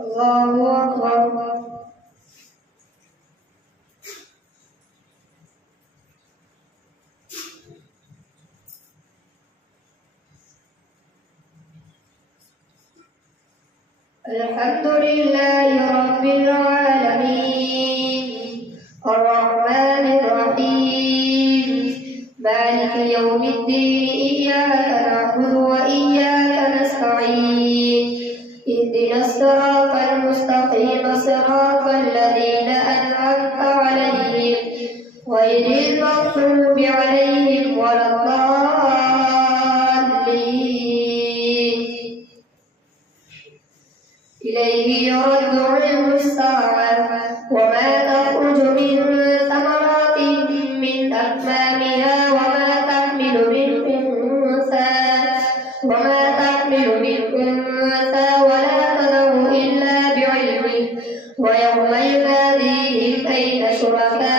الله أكبر. الحمد لله رب العالمين الرحمن الرحيم مالك يوم الدين إياك نعبد وإياك نستعين اهدنا الصراط المستقيم صراط الذين أنعمت عليهم غير المغضوب عليهم ولا الضالين. إليه يرد علم الساعة وما تخرج من ثمرات من أكمامها وما تحمل من أنثى ولا تضع إلا بعلمه ويوم يناديهم أين شركائي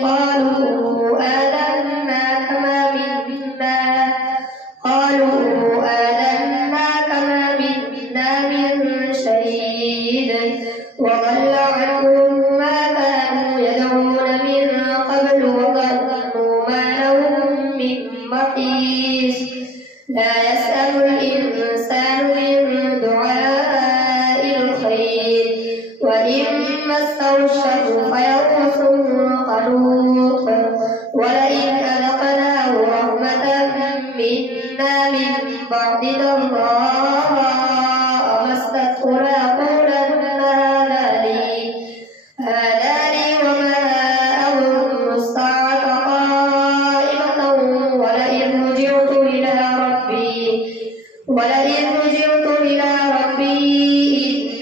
قالوا آذنا كما منا من شهيد وضل عنهم ما كانوا يدعون من قبل وظنوا ما لهم من محيص. لا يسأم الإنسان من دعاء الخير وإن مسه الشر فيئوس قنوط ولئن أذقناه رحمة منا من بعد ضراء مسته ليقولن هذا لي وما أظن الساعة قائمة ولئن رجعت إلى ربي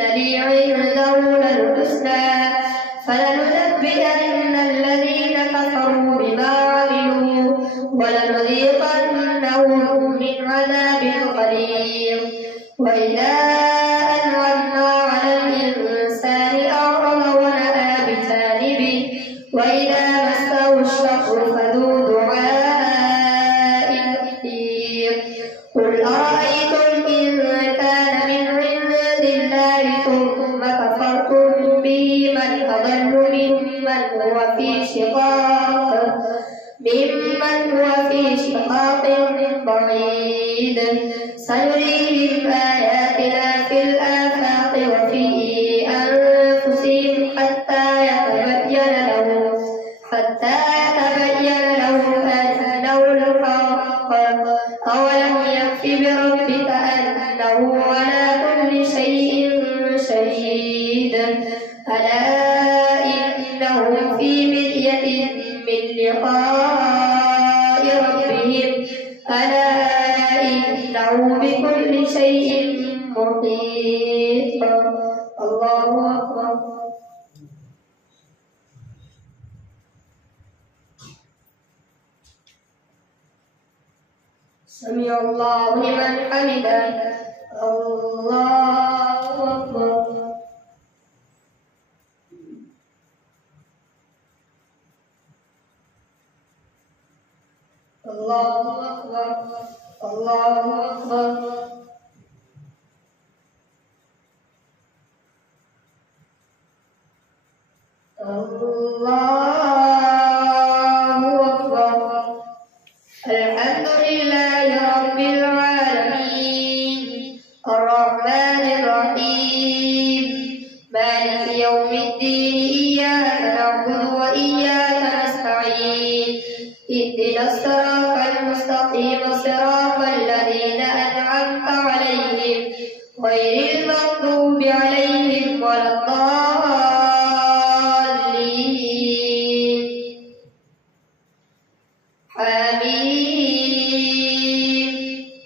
إن لي عنده للحسنى فلننبئن الذين كفروا بما عملوا ولنذيقنهم من عذاب غليظ. وإذا أنعمنا على الإنسان أعرض ونأى بجانبه وإذا مسه الشر فذو دعاء كثير. قل أرأيتم إن كان من عند الله ثم كفرتم به من أضل ممن هو في شقاق بعيد. سنريهم آياتنا في الآفاق وفي أنفسهم حتى يتبين لهم أنه الحق. أولم يكف بربك أنه على كل شيء شهيد. ألا إنهم في مرية من لقاء ربهم ألا إنه بكل شيء محيط. الله أكبر. سمع الله لمن حمده. الله أكبر. الله أكبر. الله أكبر. الله أكبر. الحمد لله رب العالمين الرحمن الرحيم مالك يوم الدين إياك نعبد وإياك نستعين اهدنا الصراط المستقيم صراط الذين أنعمت عليهم غير المغضوب عليهم ولا الضالين. حميد.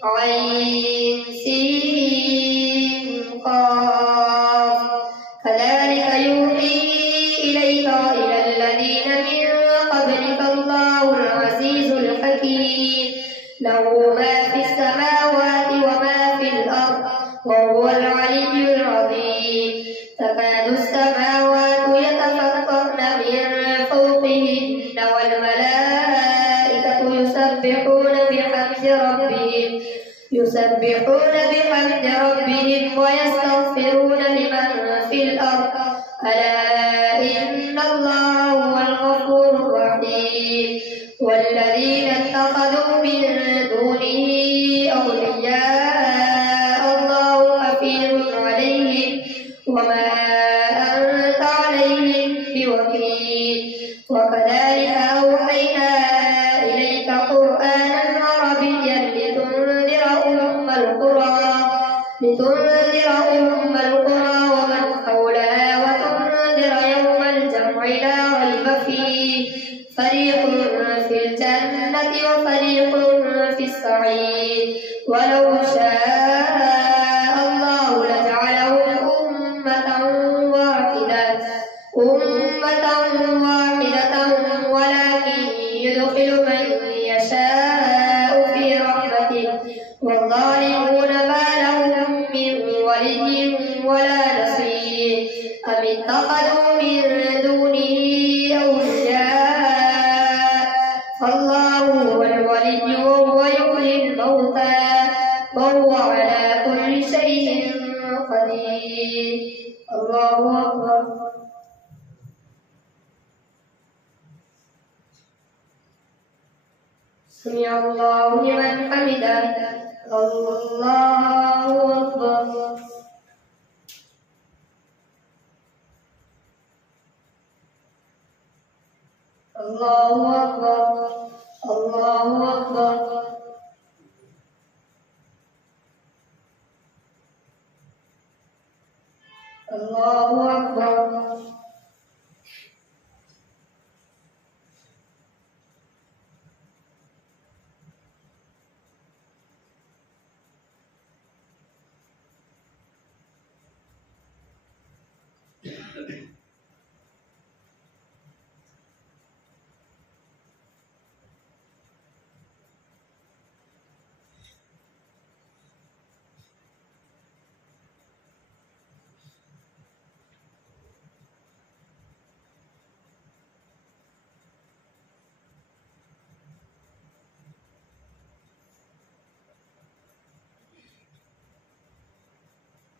عين سين قاف كذلك يوحي إليك وإلى الذين من قبلك الله العزيز الحكيم له ما في السماوات وما في الأرض وهو العلي العظيم تكاد السماوات يتفطرن من فوقهن والملائكة يسبحون بحمد ربهم ويستغفرون لمن في الأرض ألا إن الله هو الغفور الرحيم والذين اتخذوا من دونه أولياء الله حفيظ عليهم وما أنت عليهم بوكيل وكذلك أوحينا إليك قرآنا عربيا لتنذر أم القرى ومن حولها وتنذر يوم الجمع لا ريب فيه فريق في الجنة وفريق في السعير ولو شاء الله لجعلهم أمة واحدة ولكن يدخل من يشاء في رحمته والظالمون ما لهم من ولي ولا نصير أم اتخذوا من دونه أولياء فالله هو الولي وهو يحيي الموتى وهو على كل شيء قدير الله أكبر سمع الله لمن حمده الله أكبر الله أكبر الله أكبر الله أكبر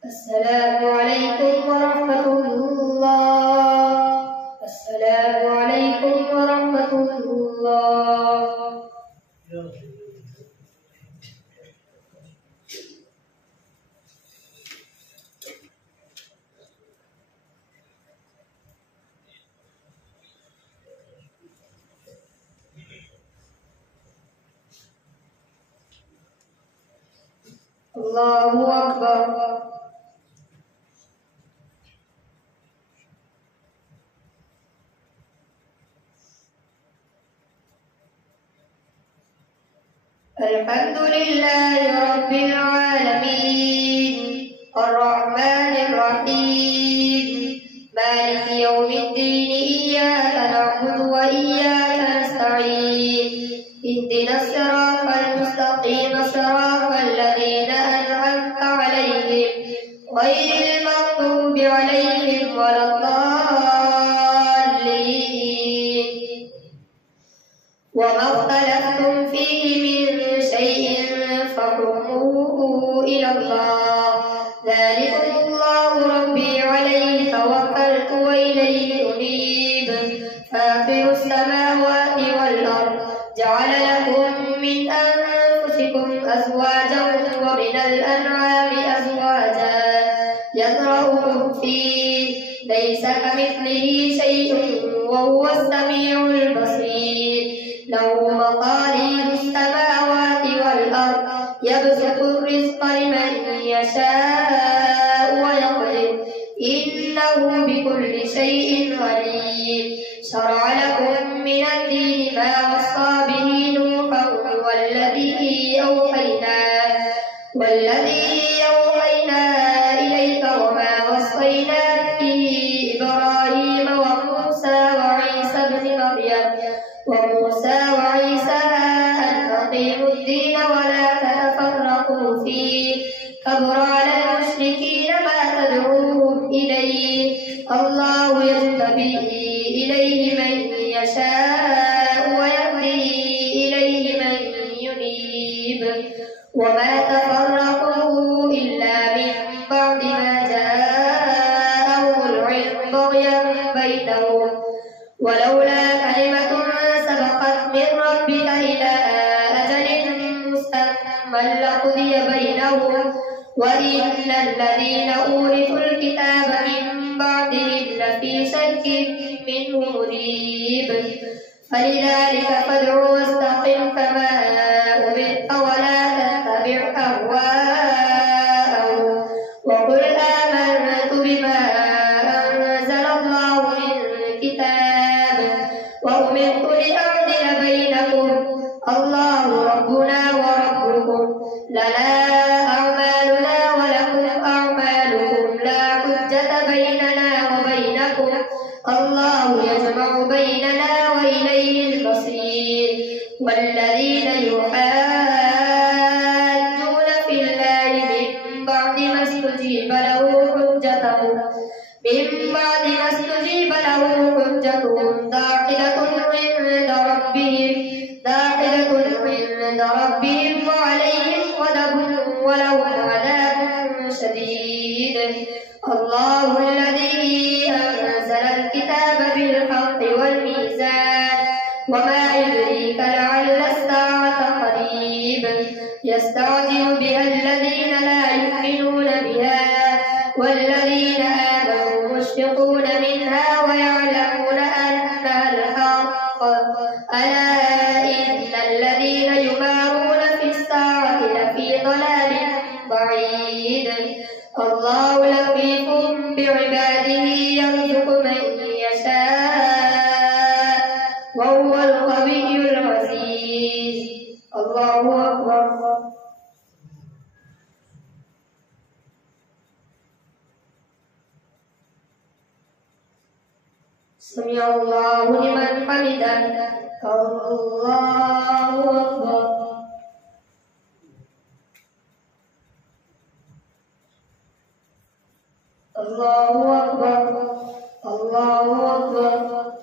السلام عليكم ورحمة الله السلام عليكم ورحمة الله الله أكبر الحمد لله رب العالمين الرحمن الرحيم مالك يوم الدين إياك نعبد وإياك نستعين اهدنا الصراط المستقيم صراط الذين أنعمت عليهم غير المغضوب عليهم ولا الضالين وما اختلفتم فيه من شيء فحكمه إلى الله ذلكم الله ربي عليه توكلت وإليه أنيب فاطر السماوات والأرض جعل لكم من أنفسكم أزواجا ومن الأنعام أزواجا يذرأكم فيه ليس كمثله شيء وهو السميع البصير له مقاليد السماوات والأرض يبسط الرزق لمن يشاء ويقدر إنه بكل شيء عليم شرع لكم من الدين ما وصى به نوحا والذي أوحينا والذي أوحينا إليك وما وصينا به إبراهيم وموسى وعيسى أن أقيموا الدين ولا تتفرقوا فيه كبر على المشركين ما تدعوهم إليه الله يجتبي إليه من يشاء ويهدي إليه من ينيب وما تفرقوا إلا من بعد ما جاءهم العلم بغيا بينهم ولولا كلمة سبقت من ربك إلى أجل مسمى لقضي بينهم وإن الذين أورثوا الكتاب من بعدهم لفي شك منه مريب فلذلك فادع واستقم كما أمرت ولا تتبع أهواءهم وقل آمنت بما أنزل الله من كتاب وأمرت لأعدل بينكم الله ربنا وربكم لنا أعمالنا ولكم أعمالكم لا حجة بيننا وبينكم الله يجمع بيننا وإليه المصير والذين يحاجون في الله من بعد ما استجيب له حجتهم داخلة عند ربهم وعليهم غضب ولهم عذاب شديد الله الذي أنزل الكتاب بالحق والميزان وما يدريك لعل الساعة قريب يستعجل بها الذين لا يؤمنون بها والذين آمنوا مشفقون منها ويعلمون أنها الحق ألا إن الذين يمارون في الساعة لفي ضلال بعيد الله لطيف بعباده يرزق من يشاء وهو القوي العزيز الله أكبر سمع الله لمن حمده الله أكبر الله أكبر الله أكبر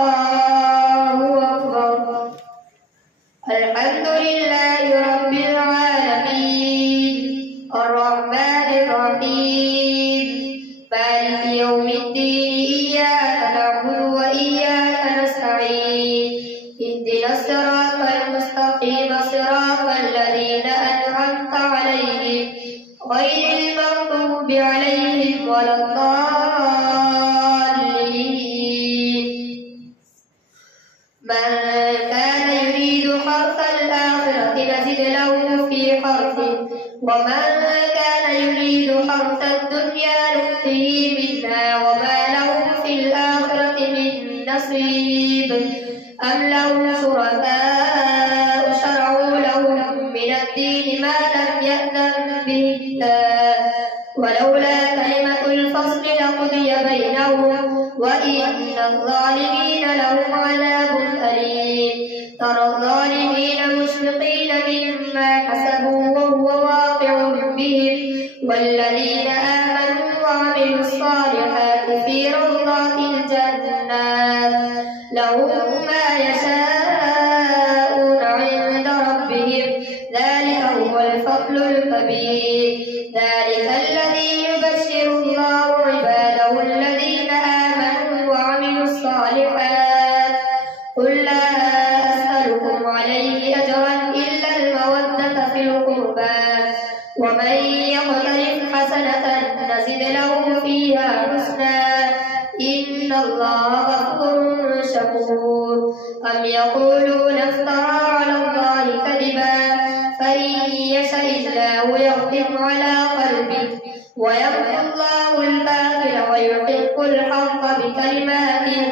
الله أكبر الحمد لله رب العالمين الرحمن الرحيم مالك يوم الدين إياك نعبد وإياك نستعين اهدنا الصراط المستقيم صراط الذين أنعمت عليهم غير المغضوب عليهم ولا الضالين من كان يريد حرث الآخرة نزد له في حرثه ومن كان يريد حرث الدنيا نؤته منها وما له في الآخرة من نصيب أم لهم شركاء شرعوا لهم من الدين ما لم يأذن به الله ولولا كلمة الفصل لقضي بينهم وإن الظالمين لهم عذاب أليم ترى الظالمين مشفقين مما كسبوا وهو واقع بهم والذين آمنوا وعملوا الصالحات في روضات الجنات لهم ما يشاءون عند ربهم ذلك هو الفضل الكبير ذلك الذي يبشر الله عباده الذين آمنوا وعملوا الصالحات قل لا أسألكم عليه أجرا إلا المودة في القربى ومن يقترف حسنة نزد له فيها حسنا إن الله غفور شكور أم يقولون افترى على الله كذبا فإن يشاء الله يختم على قلبك ويمحو الله الباطل ويحق الحق بكلماته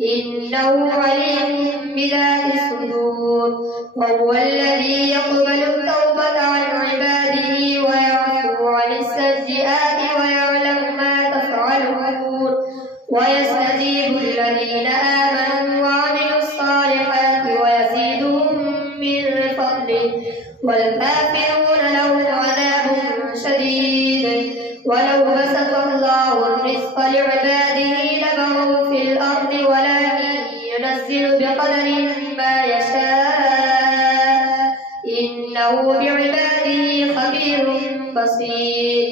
إنه عليم بذات الصدور وهو الذي يقبل التوبة عن عباده ويعفو عن السيئات ويعلم ما تفعلون ويستجيب الذين آمنوا وعملوا الصالحات ويزيدهم من فضله والكافرون لهم عذاب شديد ولو بسط الله الرزق لعباده لبغوا في الأرض ولكن ينزل بقدر ما يشاء إنه بعباده خبير بصير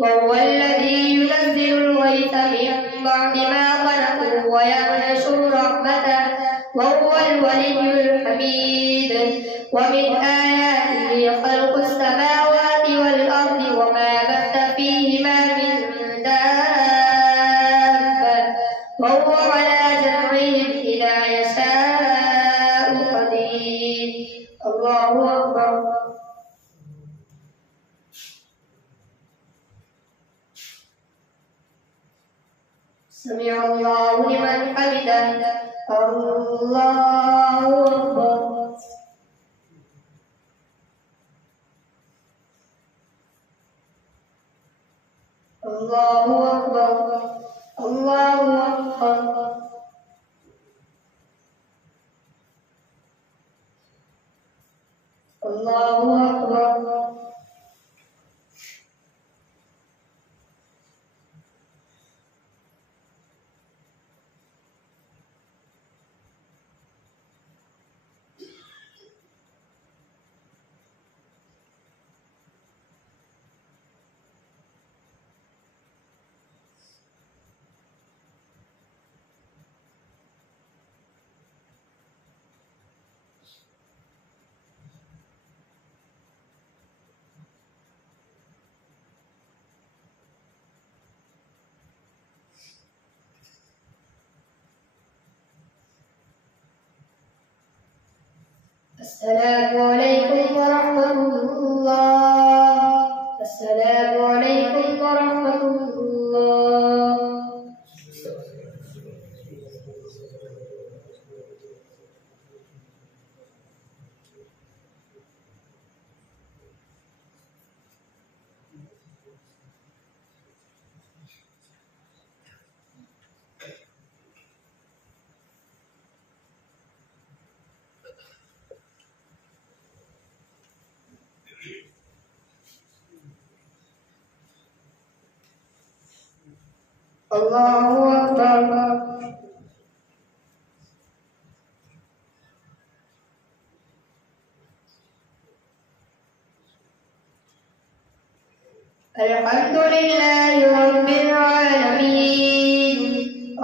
وهو الذي ينزل الغيث من بعد ما قنطوا وينشر رحمته وهو الولي الحميد ومن آياته خلق السماوات والأرض وما بث فيهما من دابة وهو على جمعهم إذا يشاء قدير الله أكبر. سمع الله لمن حمده الله أكبر. الله أكبر الله أكبر. الله أكبر. السلام عليكم ورحمة الله. السلام عليكم ورحمة الله. الله أكبر. الحمد لله رب العالمين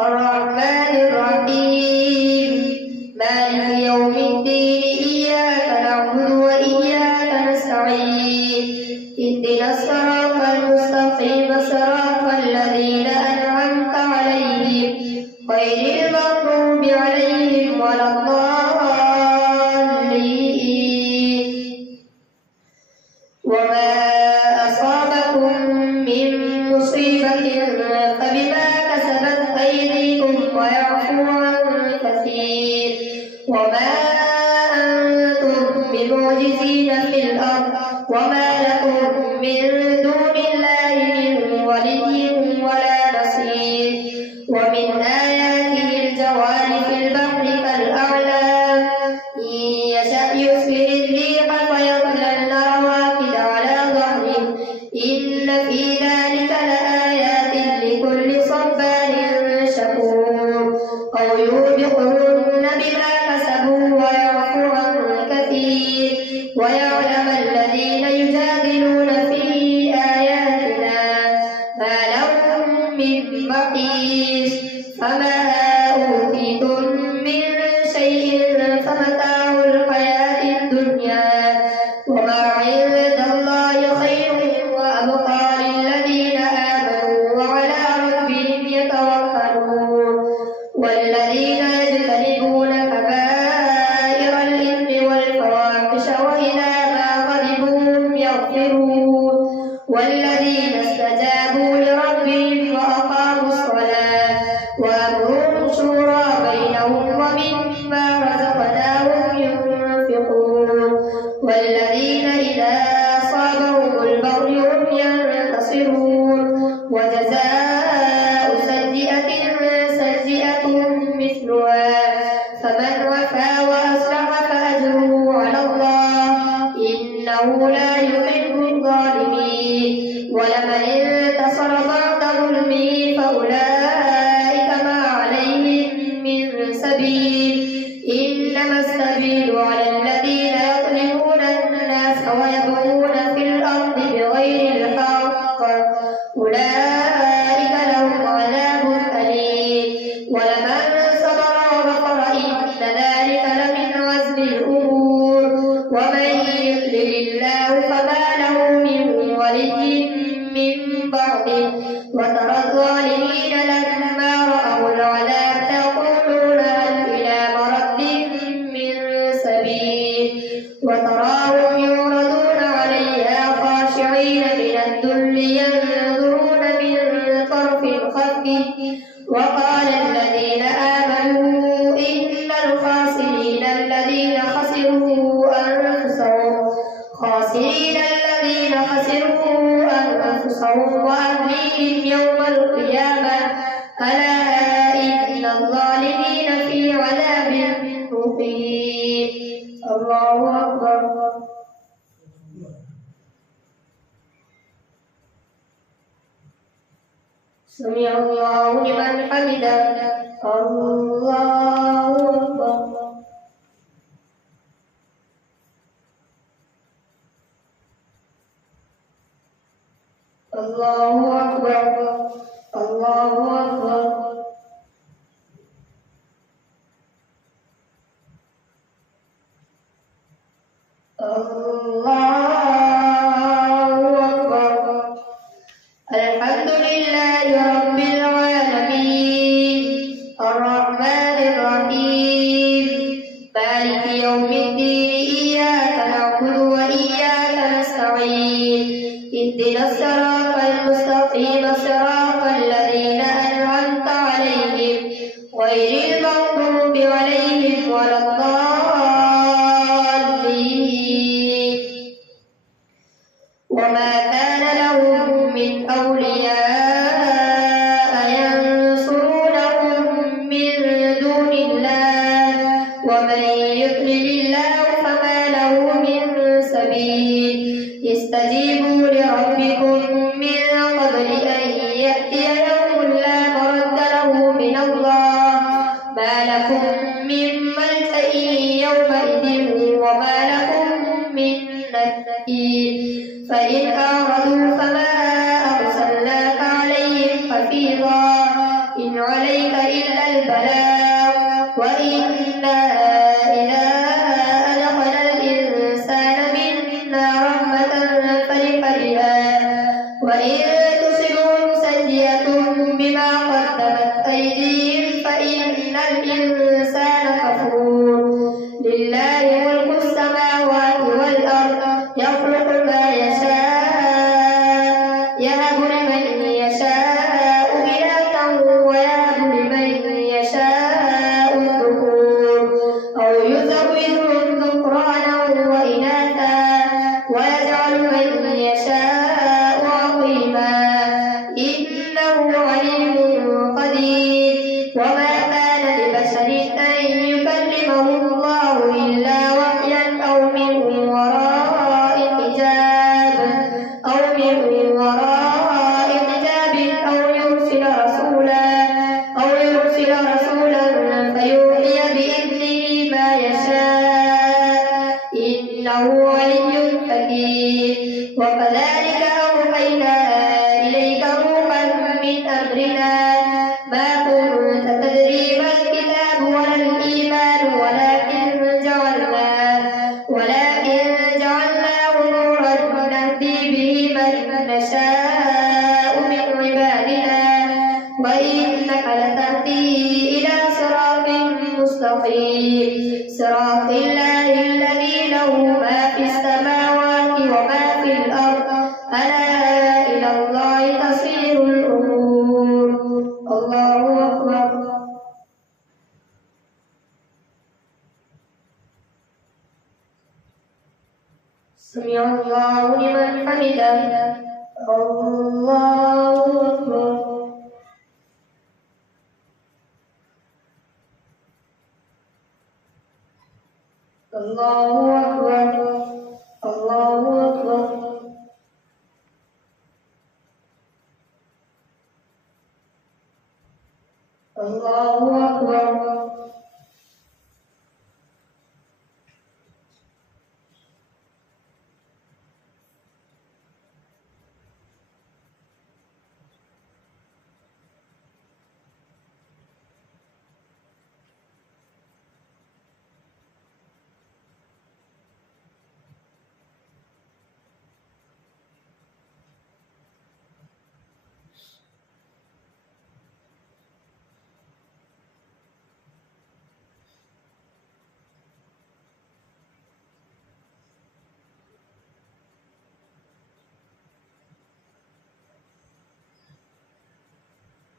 الرحمن الرحيم مالك يوم الدين إياك نعبد وإياك نستعين اهدنا الصراط المستقيم صراط الذين أنعمت عليهم غير المغضوب عليهم ولا الضالين. وما أصابكم من مصيبة فبما كسبت أيديكم ويعفو عن كثير وما أنتم بمعجزين في الأرض وما لكم من دون الله من ولي ولا نصير. ومن آياته الجوار في البحر كالأعلام إن يشأ يسكن الريح فيظللن رواكد على ظهره إن في ذلك لآيات لكل صبار شكور أو يوبقهن بما كسبوا ويعفو عن كثير ويعلم الذين يجادلون في آياتنا ما لهم من محيص. فما أوتيتم من شيء فمتاع الحياة الدنيا وما عند الله خير وأبقى للذين آمنوا وعلى ربهم يتوكلون. والذين يجتنبون كبائر الإثم والفواحش وإذا ما غضبوا هم يغفرون. والذين استجابوا لربهم وأقاموا الصلاة وقال الذين آمنوا إن الخاسرين الذين خسروا أنفسهم وأهليهم يوم القيامة ألا إن الظالمين في عذاب مقيم. الله أكبر. سمع الله لمن حمده. الله أكبر. الله أكبر. الله أكبر. الحمد لله رب العالمين الرحمن الرحيم مالك يوم الدين إياك نعبد وإياك نستعين اهدنا الصراط المستقيم صراط الذين أنعمت عليهم غير المغضوب عليهم ولا الضالين. وما كان لهم من أولياء ينصرونهم من دون الله ومن يضلل الله فما له من سبيل. استجيبوا لربكم من قبل أن يأتي يوم لا مرد له من الله ما لكم من ملجأ يومئذ وما لكم من نكير. فإن أعرضوا فما أرسلناك عليهم حفيظا إن عليك إلا البلاغ وإنا إذا أذقنا الإنسان منا رحمة فرح بها وإن تصبهم سيئة بما قدمت أيديهم فإن الإنسان كفور. لله ملك السماوات والأرض يخلق ما يشاء يهب لمن يشاء إناثا ويهب لمن يشاء الذكور أو يزوجهم ذكرانا وإناثا ويجعل من يشاء عقيما إنه عليم قدير. وما كان لبشر أن يكلمه الله إلا وحيا أو من وراء حجاب أو يرسل رسولا فيوحي بإذنه ما يشاء إنه علي حكيم. وكذلك أوحينا إليك روحا من أمرنا ما كنت تدري ما الكتاب ولا الإيمان ولكن جعلناه نورا نهدي به من نشاء من عبادنا وإنك لتهدي إلى صراط مستقيم. صراط الله الذي له ما في السماوات وما في الأرض ألا إلى الله تصير الأمور. الله أكبر. سمع الله لمن حمده. الله أكبر. الله أكبر. الله أكبر. الله أكبر.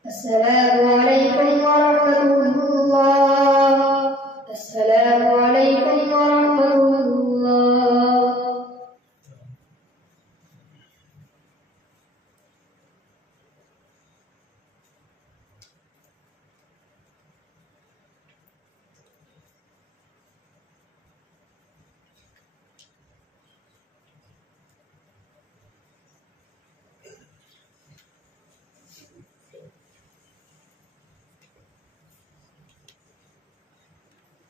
السلام عليكم ورحمة الله. السلام عليكم ورحمة الله.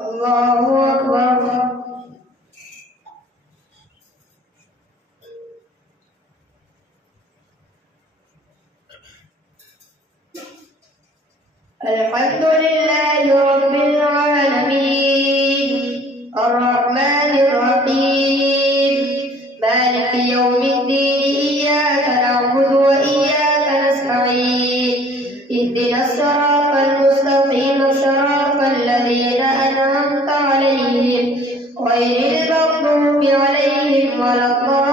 الله أكبر. الحمد لله رب العالمين الرحمن الرحيم مالك يوم الدين إياك نعبد وإياك نستعين اهدنا الصراط المستقيم صراط الذين أنعمت عليهم غير المغضوب عليهم ولا الضالين.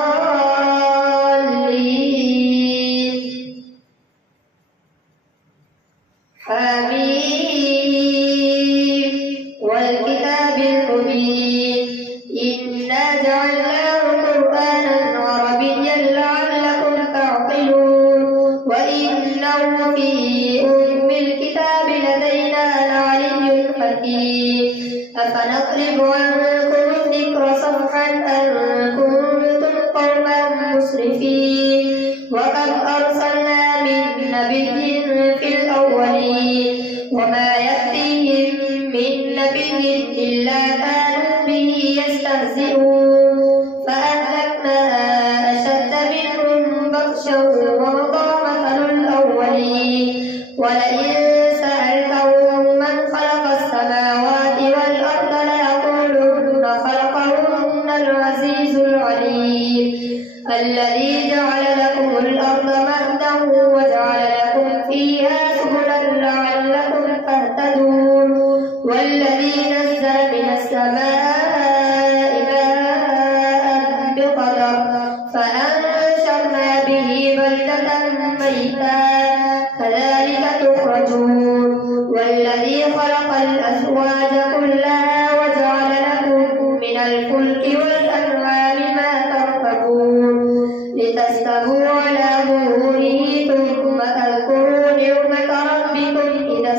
حميم والكتاب المبين إنا جعلناه قرآنا عربيا لعلكم تعقلون وإنه في أم الكتاب لدينا لعلي حكيم أفنضرب عنكم الذكر صفحا أن كنتم قوما مسرفين وكم أرسلنا من نبي في الأولين وما يأتيهم من نبي إلا كانوا به يستهزئون فأهلكنا أشد منهم بطشا ومضى مثل الأولين ولئن سألتهم من خلق السماوات والأرض ليقولن خلقهن العزيز العليم الذي جعل لكم الأرض مهدا وجعل لكم فيها سبلا لعلكم تهتدون والذي نزل من السماء ماء بقدر فأنشرنا به بلدة ميتا كذلك تخرجون والذي خلق الأزواج كلها وجعل لكم من الفلك والأنعام ما تركبون لتستووا على ظهوره ثم تذكروا نعمة ربكم إذا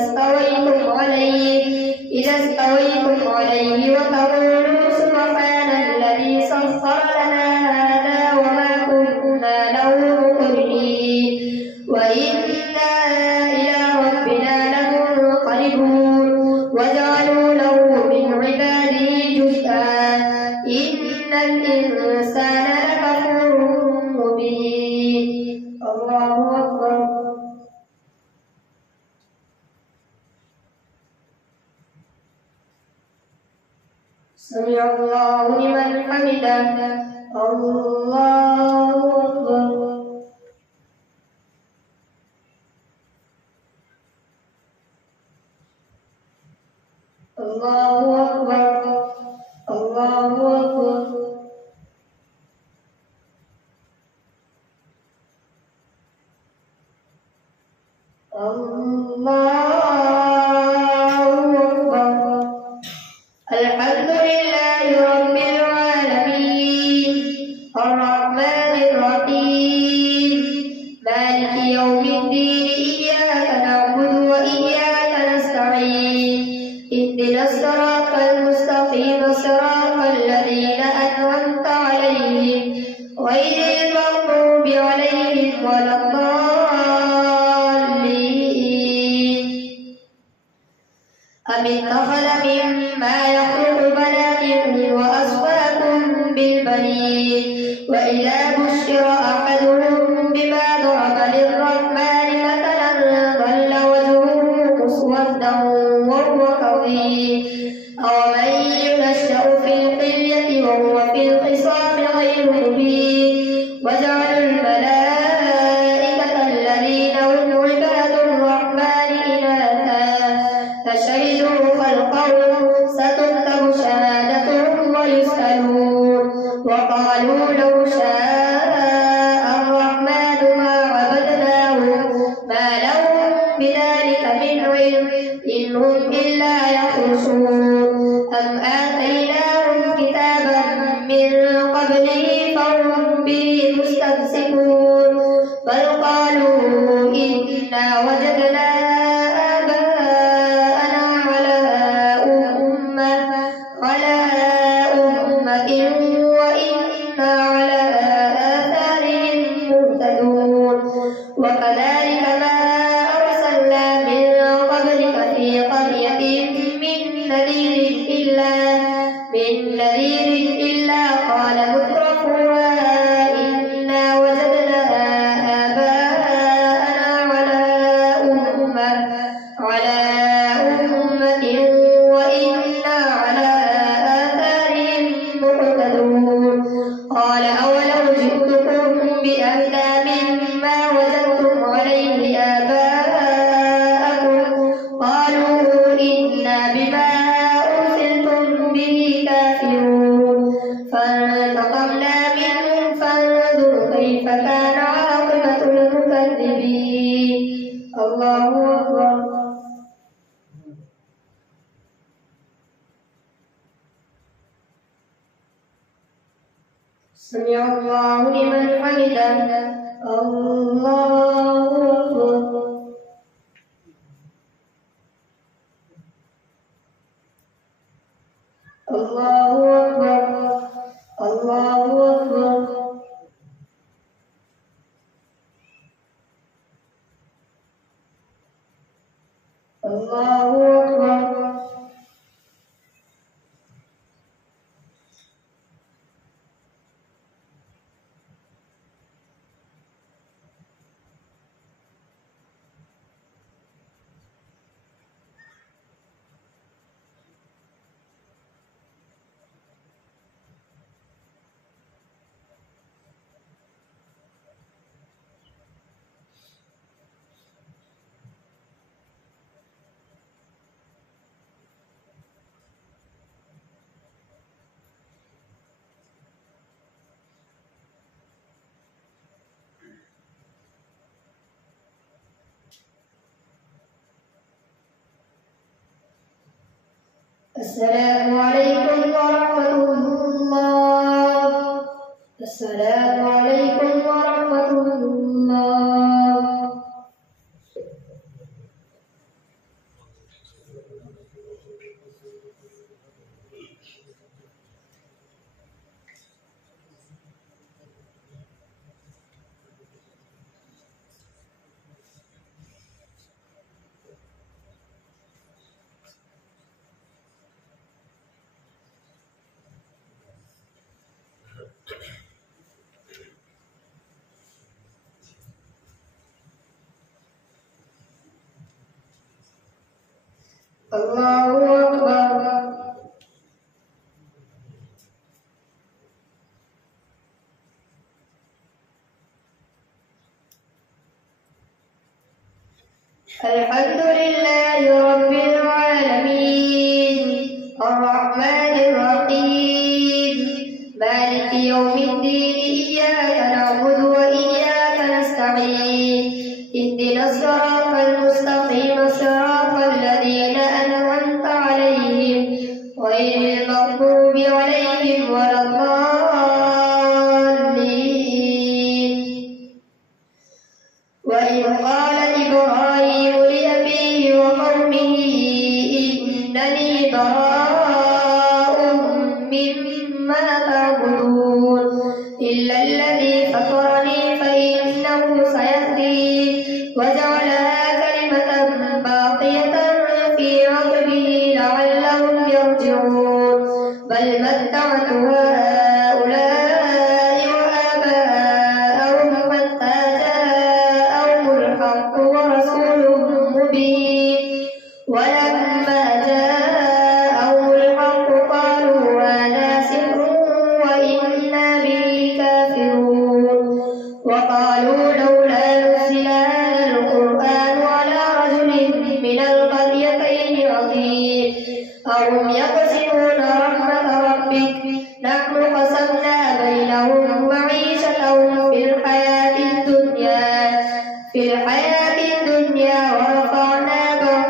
استويتم عليه وتقولوا سبحان الذي سخر لنا هذا وما كنا له مقرنين وإنا إلى ربنا لمنقلبون وجعلوا له من عباده جزءا إن الإنسان لكفور مبين. الله أكبر. سمع الله لمن حمده. الله أكبر. الله أكبر. الله أكبر. الله أكبر. الحمد لله رب العالمين الرحمن الرحيم مالك يوم الدين إياك نعبد وإياك نستعين اهدنا الصراط المستقيم صراط الذين أنعمت عليهم غير المغضوب عليهم ولا الضالين. أم اتخذ مما يخلق بنات وأصفاكم بالبنين وإذا بشر أحدهم بما ضرب للرحمن مثلا ظل وجهه مسودا وهو كظيم أومن ينشأ في الحلية وهو في الخصام غير مبين وجعلوا الملائكة الذين هم عباد الرحمن إناثا فشهدوا خلقهم ستكتب شهادتهم ويسألون وقالوا لو شاء الرحمن ما عبدناهم ما لهم بذلك من علم إن هم إلا يخرصون أم آتيناهم كتابا من قبله فهم به مستمسكون بل قالوا إنا وجدنا آباءنا على أمة وإنا على آثارهم مهتدون وكذلك ما أرسلنا من قبلك في قرية من نذير إلا قال مترفوها إنا وجدنا آباءنا على أمة وإنا على آثارهم مقتدون قال أولو جئتكم بأهدى مما وجدتم عليه آباءكم قالوا إنا بما أرسلتم به كافرون فانتقمنا منهم فانظر كيف كان عاقبة المكذبين الله أكبر سمع الله لمن حمده الله أكبر الله أكبر الله أكبر الله أكبر السلام عليكم ورحمة الله السلام عليكم ورحمة الله الله أكبر الحمد لله رب العالمين الرحمن الرحيم مالك يوم الدين إياك نعبد وإياك نستعين اهدنا الصراط المستقيم صراط الذين أنعمت عليهم غير المغضوب عليهم ولا الضالين وإذ قال إبراهيم لأبيه وقومه إنني براء مما تعبدون إلا الذي فطرني فإنه سيهدين وجعلها كلمة باقية في عقبه لعلهم يرجعون بل متعت هؤلاء وآباءهم حتى جاءهم الحق ورسول مبين ولما جاءهم الحق قالوا هذا سحر وإنا به كافرون وقالوا لولا نزل هذا القرآن على رجل من القريتين عظيم أهم يقسمون رحمة ربك نحن قسمنا بينهم معيشتهم في الحياة الدنيا ورفعنا بعضهم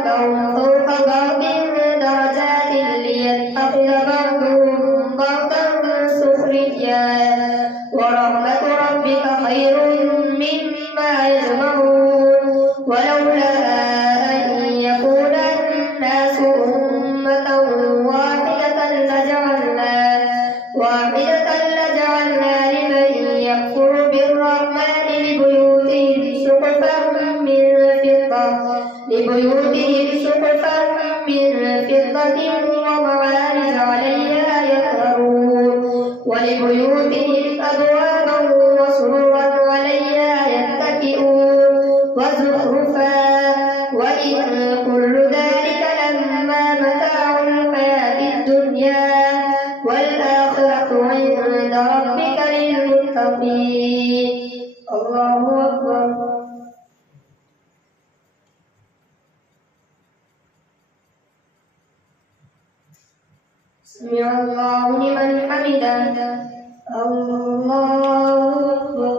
أسورة ومعارج عليها يظهرون ولبيوتهم أبوابا وسررا عليها يتكئون وزخرفا وإن كل ذلك لما متاع الحياة الدنيا والآخرة عند ربك للمتقين. الله أكبر. سمع الله لمن حمده. الله أكبر.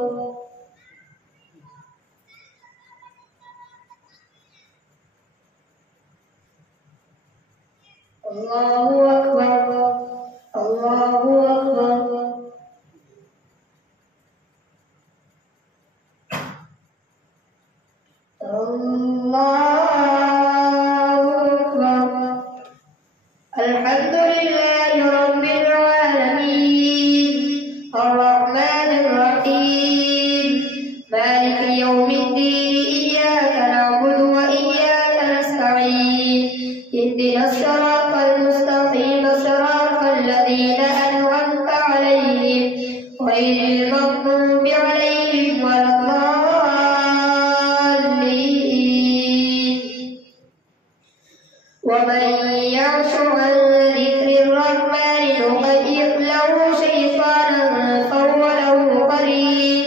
الله أكبر. الله أكبر. الله أكبر. الحمد لله رب العالمين الرحمن الرحيم مالك يوم الدين إياك نعبد وإياك نستعين اهدنا الصراط المستقيم صراط الذين أنعمت عليهم غير المغضوب عليهم ولا الضالين. ومن يعش عن ذكر الرحمن نقيض له شيطانا فهو له قرين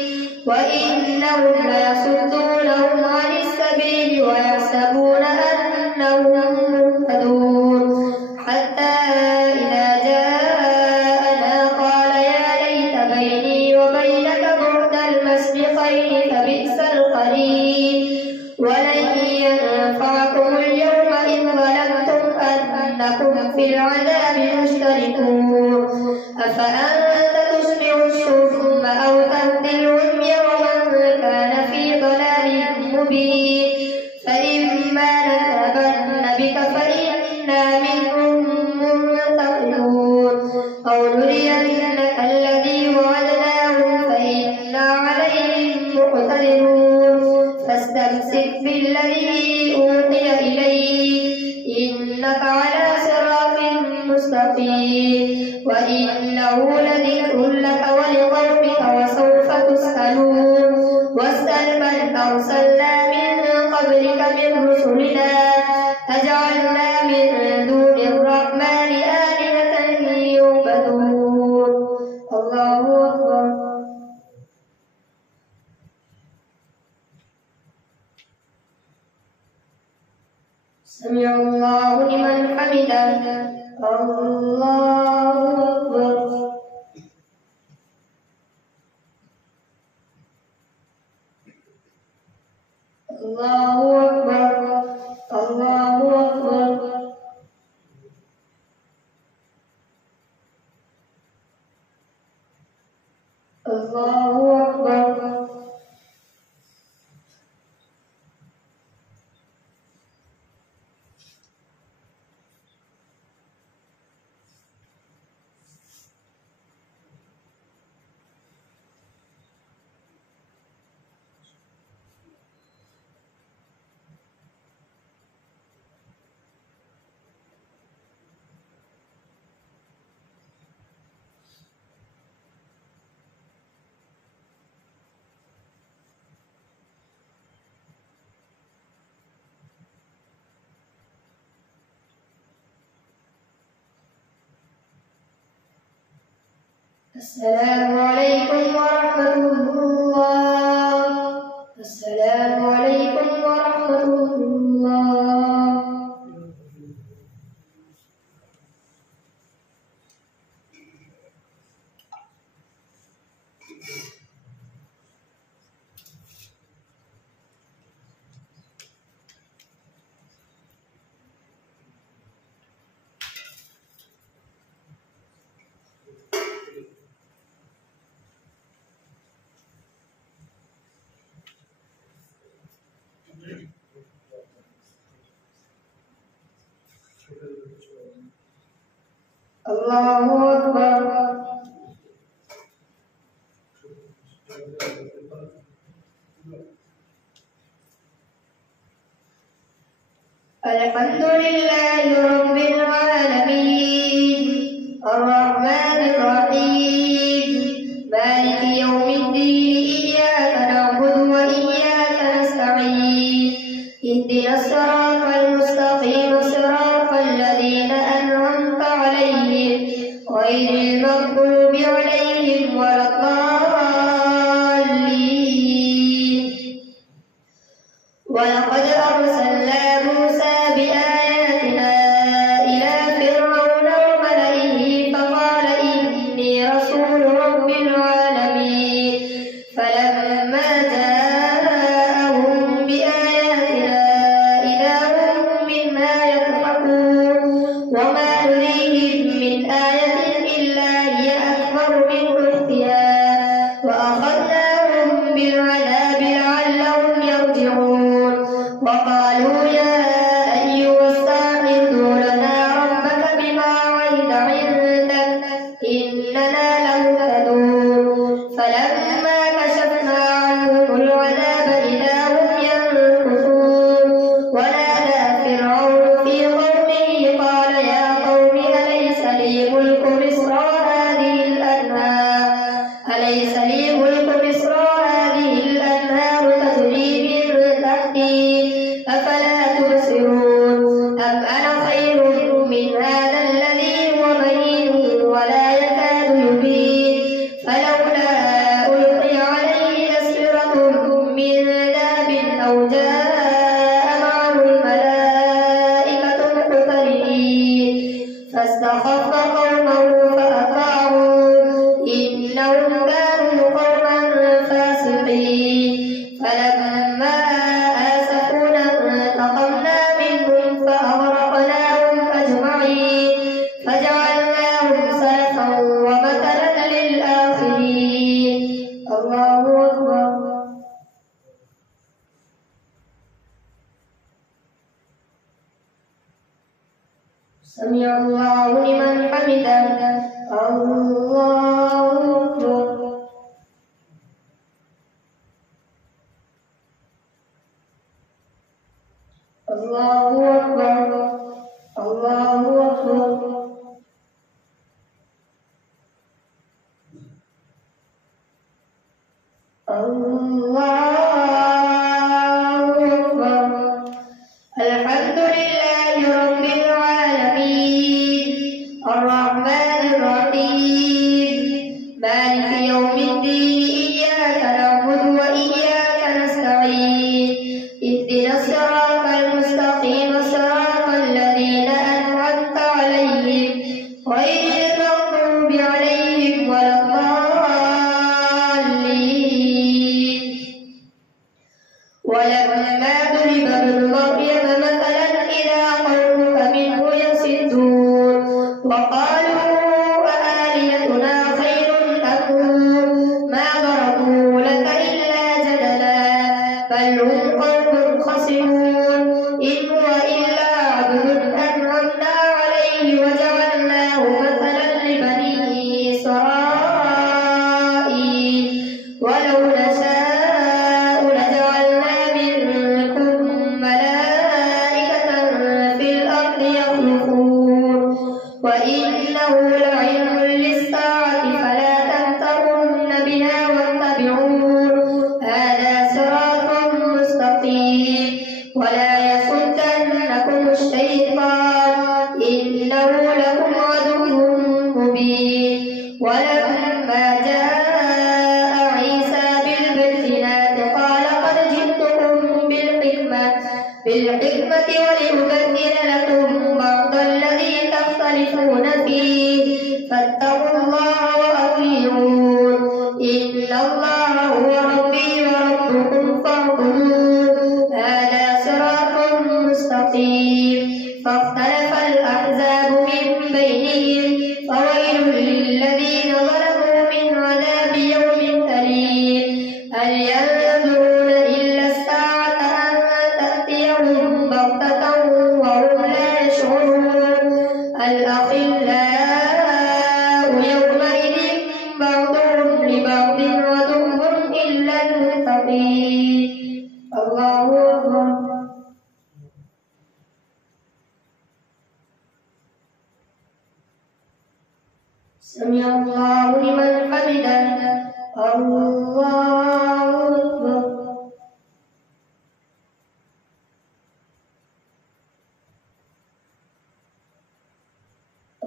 وإنهم ليصدونهم عن السبيل ويحسبون أنهم مهتدون حتى إذا جاءنا قال يا ليت بيني وبينك بعد المشرقين فبئس القرين ولن ينفعكم اليوم إذ ظلمتم أنكم في العذاب مشتركون أفأنت تسمع الصم أو تهدي العمي ومن كان في ضلال مبين فإما نذهبن بك فإنا منهم منتقمون أو نرينك الذي وعدناهم فإنا عليهم مقتدرون فاستمسك بالذي أوحي إليك إنك على صراط مستقيم وإنه لذكر لك ولقومك وسوف تسألون واسأل من أرسلنا من قبلك من رسلنا أجعلنا من دون الرحمن آلهة يعبدون. الله أكبر. سمع الله لمن حمده. الله أكبر. الله أكبر. الله أكبر. الله أكبر. السلام عليكم ورحمة الله. السلام عليكم ورحمة الله. الله أكبر. الحمد لله رب العالمين وما نريهم من آية إلا هي أكبر من أختها وأخذناهم بالعذاب لعلهم يرجعون وقالوا يا أيها الساحر ادع لنا ربك بما عهد عندك إننا لمهتدون فلما كشفنا عنهم العذاب إذا هم ينكثون ونادى فرعون في قومه قال يا قوم أليس لي ملك مصر وهذه الأنهار تجري من تحتي أفلا تبصرون أم أنا خير من هذا الذي هو مهين ولا يكاد يبين فلولا ألقي عليه أسورة من ذهب أو جاء معه الملائكة مقترنين فاستخف قومه فأطاعوه إنهم كانوا قوما فاسقين فلما آسفونا انتقمنا منهم فأغرقناهم أجمعين فجعلناهم سلفا ومثلا للآخرين الله أكبر سمع الله لمن حمده الله أكبر الله أكبر الله أكبر الله أكبر الحمد لله رب العالمين الرحمن الرحيم مالك يوم الدين إياك نعبد وإياك نستعين اهدنا الصراط المستقيم صراط الذين أنعمت عليهم غير المغضوب عليهم ولا الضالين ولما ضرب ابن مريم مثلا إذا قومك منه يصدون وقالوا أآلهتنا خير أم هو ما ضربوا لك إلا جدلا بل هم قوم خصمون إن هو إلا عبد أنعمنا عليه وجعلناه مثلا لبني إسرائيل ولو نشاء لجعلنا منكم ملائكة في الأرض يخلفون وإنه لعلم للساعة فلا تمترن بها واتبعون هذا صراط مستقيم ولا يصدنكم الشيطان إنه لكم عدو مبين ولما جاء عيسى بالبينات قال قد جئتكم بالحكمة ولأبين لكم بعض الذي تختلفون فيه فاتقوا الله وأطيعون إن الله هو ربي وربكم فاعبدوه هذا صراط مستقيم فاختلف الأحزاب من بينهم فويل للذين ظلموا من عذاب يوم أليم هل ينظرون إلا الساعة أن تأتيهم بغتة وهم لا يشعرون الأخلاء يومئذ بعضهم لبعض عدو إلا المتقين الله أكبر سمع الله لمن حمده الله أكبر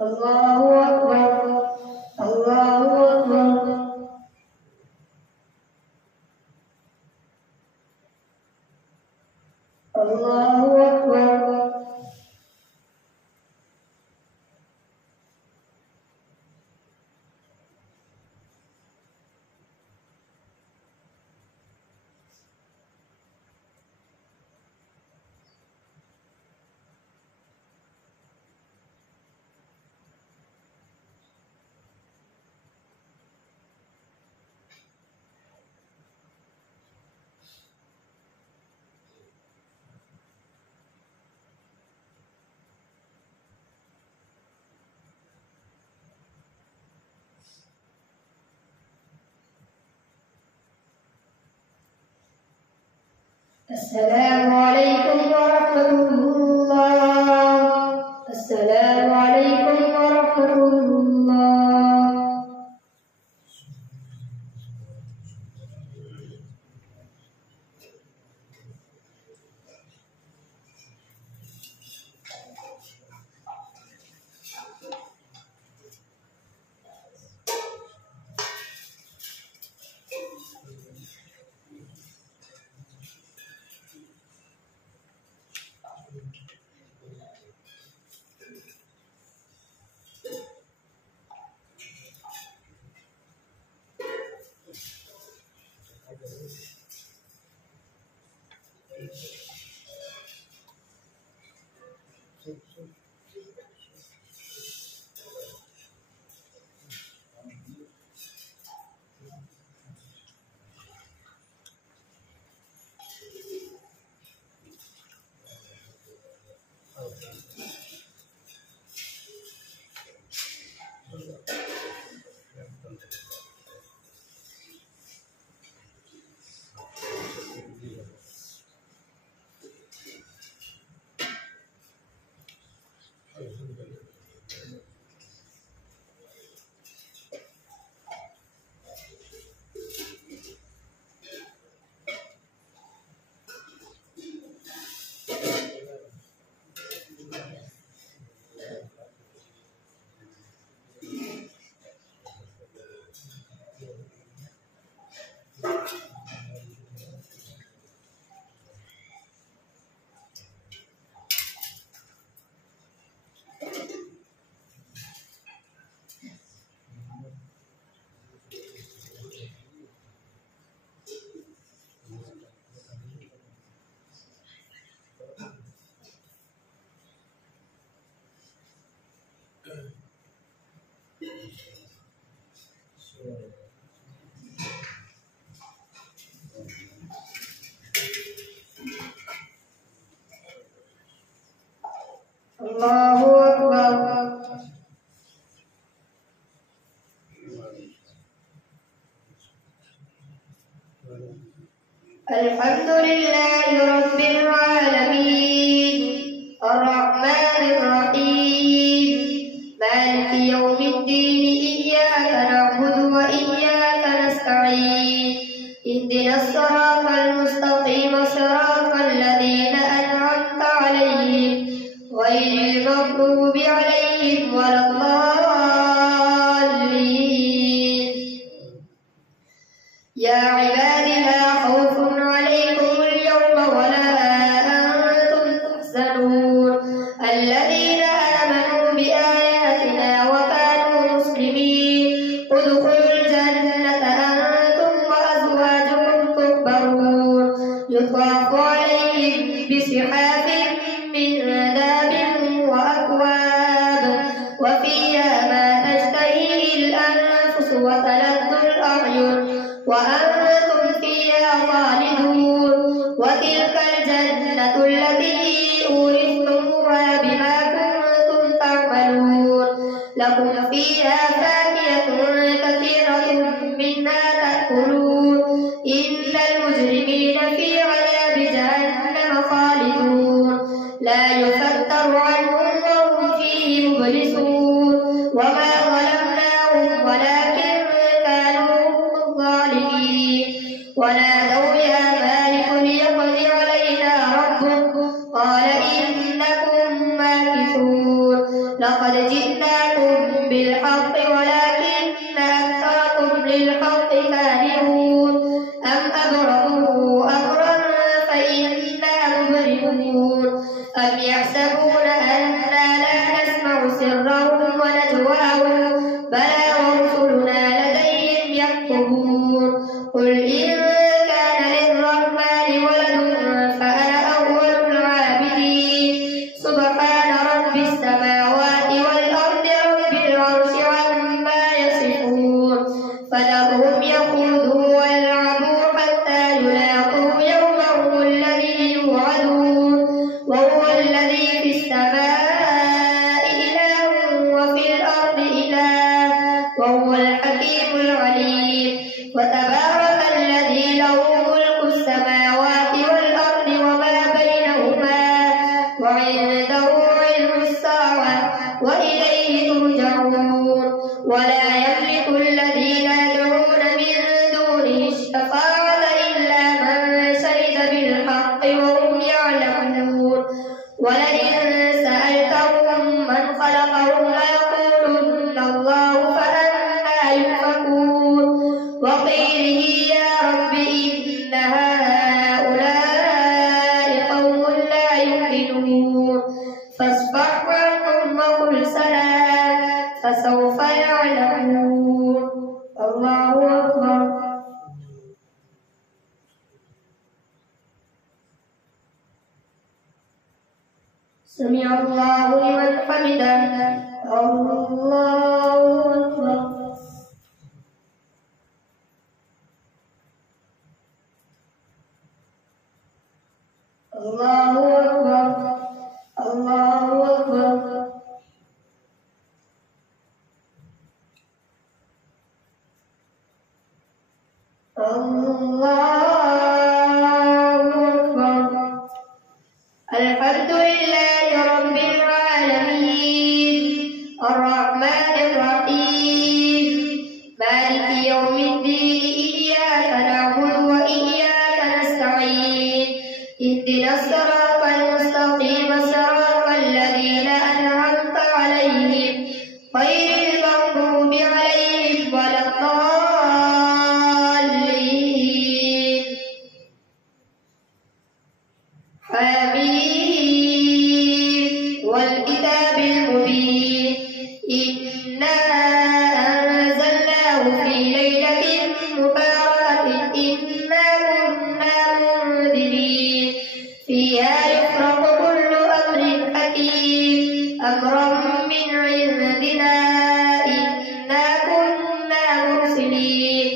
الله أكبر الله أكبر الله أكبر السلام عليكم ورحمة الله. السلام عليكم ورحمة الله. الله أكبر. الحمد لله رب العالمين الرحمن الرحيم مالك يوم الدين إياك نعبد وإياك نستعين اهدنا الصراط المستقيم صراط الذين أنعمت عليهم غير المغضوب عليهم ولا الضالين. يا عباد لا خوف عليكم اليوم ولا أنتم تحزنون الذين آمنوا بآياتنا وكانوا مسلمين ادخلوا الجنة أنتم وأزواجكم تحبرون يطاف عليهم بصحاف من ذهب وأكواب وفيها ما تشتهيه الأنفس وتلذ الأعين وأنتم فيها خالدون وتلك الجنة التي أورثتموها بما كنتم تعملون لكم فيها فاكهة كثيرة منها تأكلون إن المجرمين في عذاب جهنم خالدون لا يفتر عنهم وهم فيه مبلسون وما ظلمناهم ولكن كانوا الظالمين ونادوا يا مالك ليقض علينا ربك قال إنكم ماكثون لقد جئناكم بالحق ولكن أكثركم للحق كارهون أم أبرموا أمرا فإنا مبرمون أم يحسبون أنا لا نسمع سرهم ونجواهم بلى ورسلنا لديهم يكتبون قل إن كان للرحمن ولد فأنا أول العابدين سبحان رب السماوات والأرض رب العرش عما يسمعون ولا يملك الذين يدعون من دونه الشفاعة إلا من شهد بالحق وهم يعلمون ولئن سألتهم من خلقهم ليقولن الله فأنى يؤفكون وقيله يا رب إن هؤلاء قوم لا يؤمنون فاصفح عنهم وقل سلام فسوف يعلمون. الله أكبر. سمع الله لمن حمده. الله أكبر. الله أكبر. الله أكبر. الله أكبر. الحمد لله رب العالمين الرحمن الرحيم مالك يوم الدين إياك نعبد وإياك نستعين اهدنا الصراط المستقيم صراط الذين أنعمت عليهم غير المغضوب عليهم ولا الضالين. حميم والكتاب المبين إنا أنزلناه في ليلة مباركة إنا كنا منذرين فيها يفرق كل أمر حكيم أمرا من عندنا إنا كنا مرسلين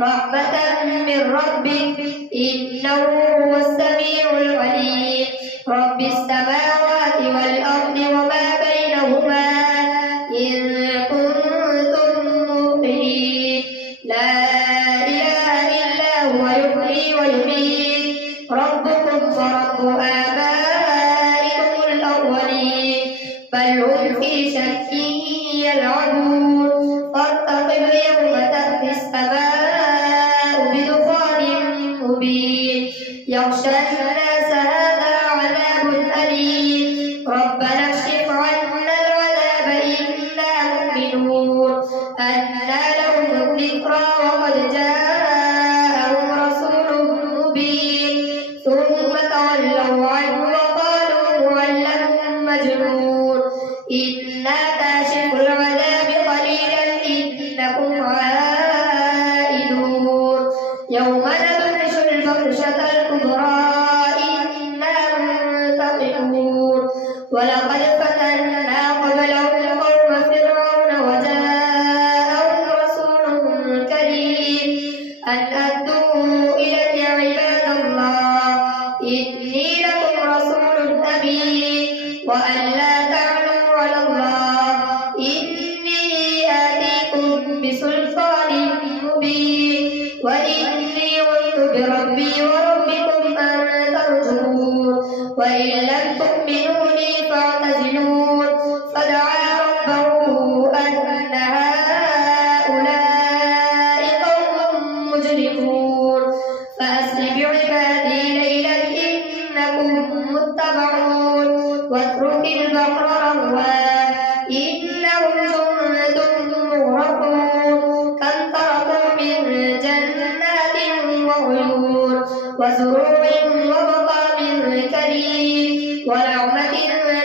رحمة من ربك إنه هو السميع العليم رب السماوات والأرض وما بينهما إن كنتم موقنين لا إله إلا هو يحيي ويميت ربكم ورب آبائكم الأولين بل هم في شك يلعبون فارتقب يوم تأتي السماء بدخان مبين يغشى الناس هذا عذاب أليم ربنا اكشف عنا العذاب إنا مؤمنون أنى لهم الذكرى وقد جاءهم رسول مبين ثم تولوا عنه وقالوا معلم مجنون إنا كاشف العذاب قليلا إنكم عائدون يوم نبطش البطشة الكبرى إنا منتقمون ولقد فتنا قبلهم قوم فرعون وجاءهم رسول كريم أن أدوا إلي عباد الله إني لكم رسول أمين وأن لا تعلوا على الله إني آتيكم بسلطان مبين وإني عذت بربي وربكم أن ترجمون وإن لم تؤمنوا لي فاعتزلون فدعا ربه أن هؤلاء قوم مجرمون فأسر بعبادي ليلا إنكم متبعون واترك البحر رهوا إنهم جند مغرقون كم تركوا من جنات وعيون وزروع ومقام كريم ونعمة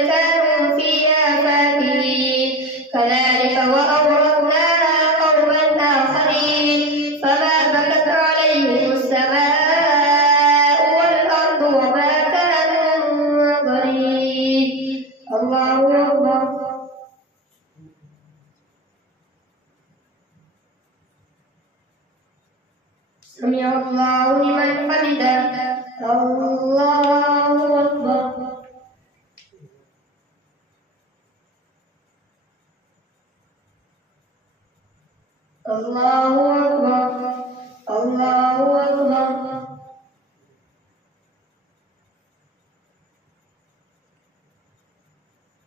كانوا فيها فاكهين كذلك وأورثناها قوما آخرين فما بكت عليهم السماء والأرض وما كانوا منظرين. الله أكبر. سمع الله لمن حمده. الله أكبر. الله أكبر. الله أكبر.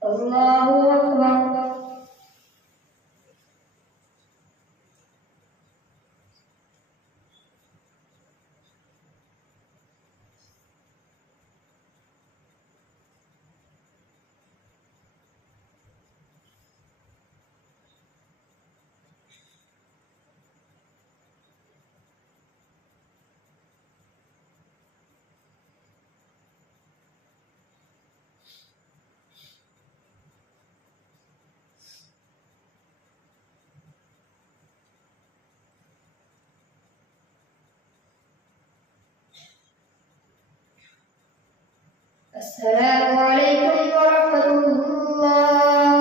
الله أكبر. السلام عليكم ورحمة الله.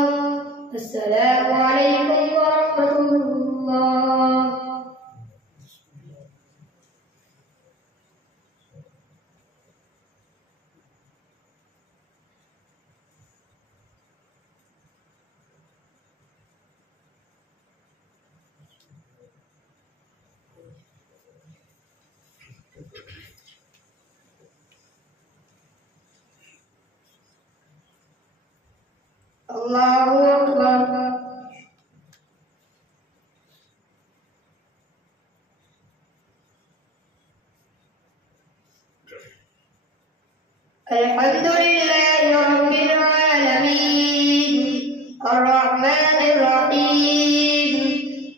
السلام عليكم ورحمة الله. الله أكبر. الحمد لله رب العالمين الرحمن الرحيم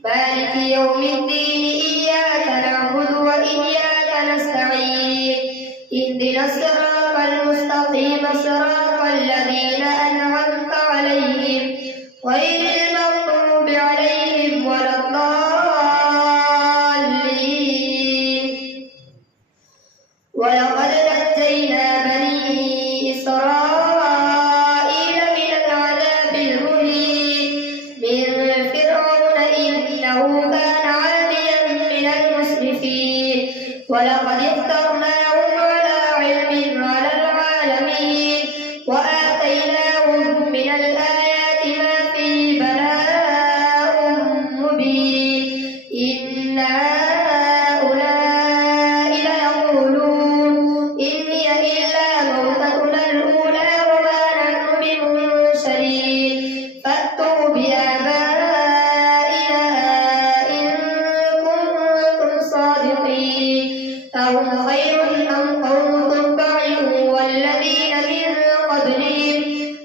مالك يوم الدين إياك نعبد وإياك نستعين اهدنا الصراط المستقيم صراط الذين أنعمت عليهم غير المغضوب عليهم ولا الضالين. ولقد نجينا بني إسرائيل من العذاب المهين من فرعون إنه كان عاليا من المسرفين ولقد اخترناهم على علم على العالمين وآتيناهم من الآيات ما فيه بلاء مبين. إن هؤلاء ليقولون إن هي إلا موتتنا الأولى وما نحن بمنشرين فأتوا بآبائنا إن كنتم صادقين. أهم خير أم قوم تبع والذين من قبلهم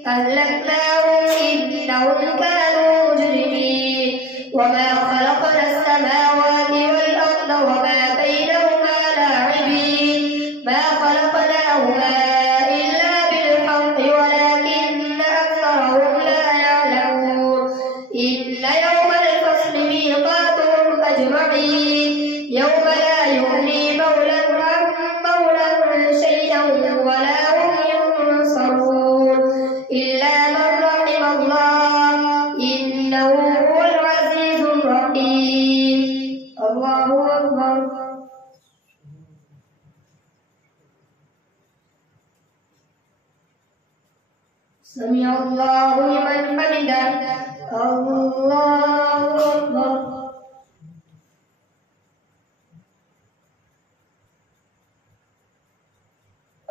أهلكناهم إنهم كانوا مجرمين. وما خلقنا السماوات والأرض وما بينهما لاعبين ما خلقناهما إلا بالحق ولكن أكثرهم لا يعلمون. إن يوم الفصل ميقاتهم أجمعين يوم لا يغني مولى عن مولى شيئا ولا هم ينصرون إلا من رحم الله إنه هو العزيز الرحيم. الله أكبر. سمع الله لمن حمده. الله أكبر.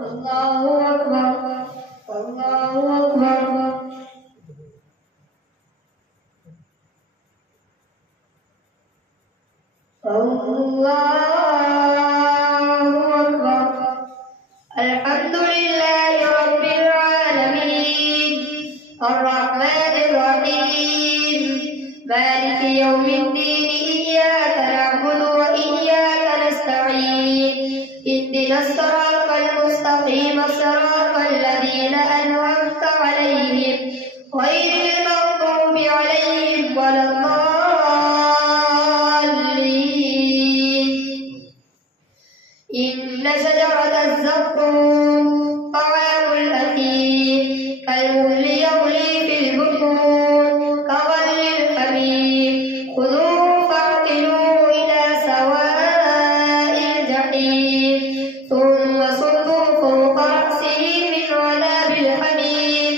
الله أكبر. الله أكبر. الله أكبر. الحمد لله رب العالمين الرحمن الرحيم مالك يوم الدين إياك نعبد وإياك نستعين اهدنا الصراط المستقيم صراط الذين أنعمت عليهم غير المغضوب عليهم ولا الضالين. إن شجرة الزقوم طعام الأثيم كالمهل يغلي في البطون كغلي الحميم خذوه فاعتلوه إلى سواء الجحيم ثم صبوا فوق رأسه من عذاب الحميم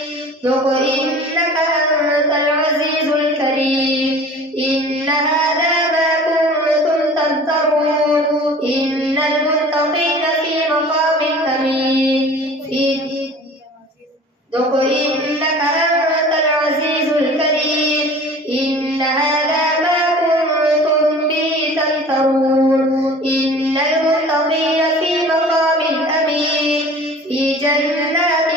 ذق إنك أنت العزيز الكريم. إن هذا ما كنتم تمترون إن المتقين في مقام أمين ذق إنك أنت العزيز الكريم. إن هذا ما كنتم به تمترون إن المتقين في مقام أمين في جنات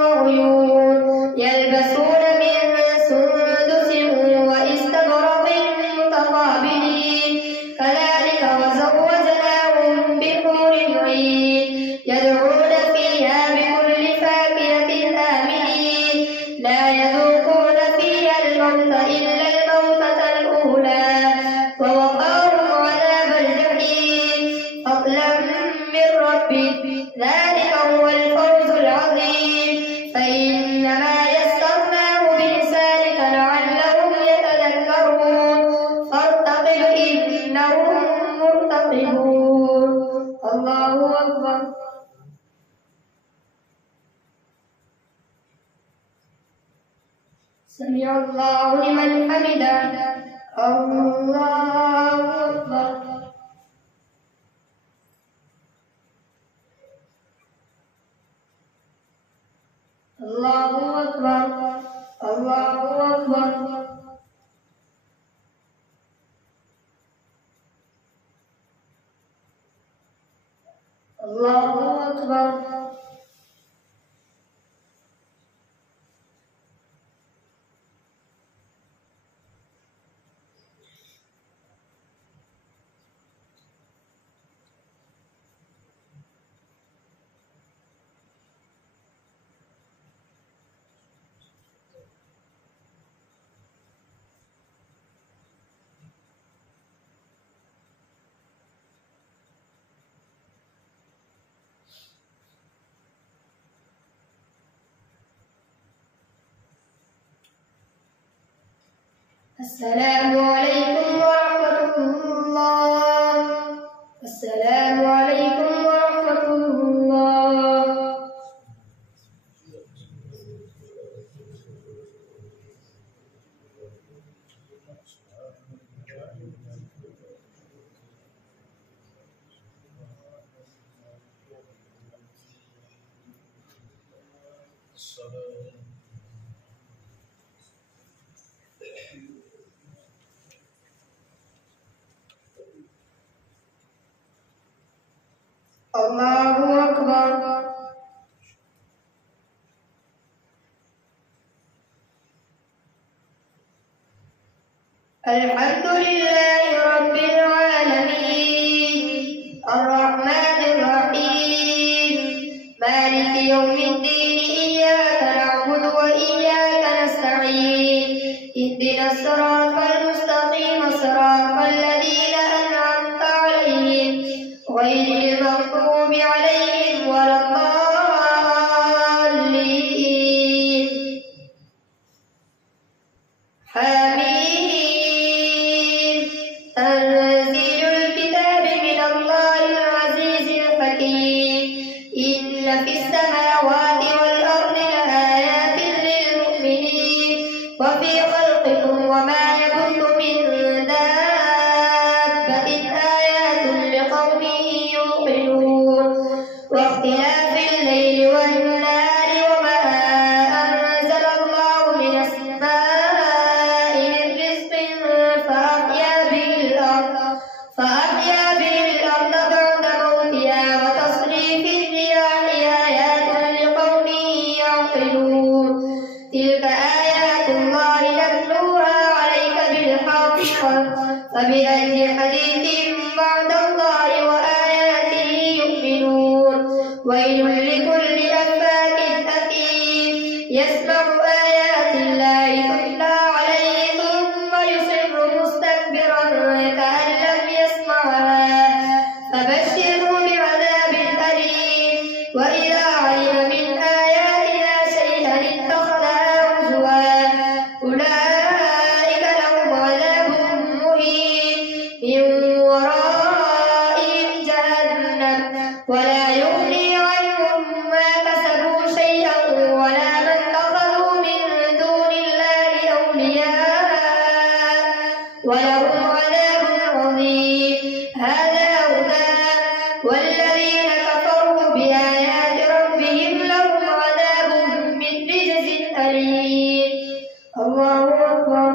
وعيون يلبسون من سندس وإستبرق متقابلين كذلك وزوجناهم بحور عين يدعون فيها بكل فاكهة آمنين لا يذوقون فيها الموت إلا الموتة الأولى ووقاهم عذاب الجحيم فضلا من ربك ذلك هو الفوز العظيم. سمع الله لمن حمده. الله أكبر. الله أكبر. الله أكبر. الله أكبر. السلام عليكم ورحمة الله. السلام عليكم ورحمة الله. الله أكبر. الحمد لله رب العالمين الرحمن الرحيم مالك يوم الدين إياك نعبد وإياك نستعين اهدنا الصراط المستقيم صراط الذين أنعمت عليهم غير المغضوب عليهم ولا الضالين. حميم. تنزيل الكتاب من الله العزيز الحكيم. إن في السماوات والأرض لآيات للمؤمنين وفي خلقكم وما يبث من دابة آيات لقوم يوقنون. واختلاف الليل والنهار وما أنزل الله من السماء من رزق فأحيا به الأرض بعد موتها وتصريف الرياح آيات لقوم يعقلون. تلك آيات الله نتلوها عليك بالحق فبأي حديث بعد الله وآياته يؤمنون. ويل لكل أفاك أثيم يسمع آيات الله تتلى عليه ثم يصر مستكبرا كأن لم يسمعها فبشره بعذاب أليم. وإذا علم من آياتنا شيئا اتخذها هزوا أولئك لهم عذاب مهين من ورائهم جهنم ولا يغني عنهم ما كسبوا شيئا ولا ما اتخذوا من دون الله أولياء ولهم عذاب عظيم. هذا هدى والذين كفروا بآيات ربهم لهم عذاب من رجز أليم. الله أكبر.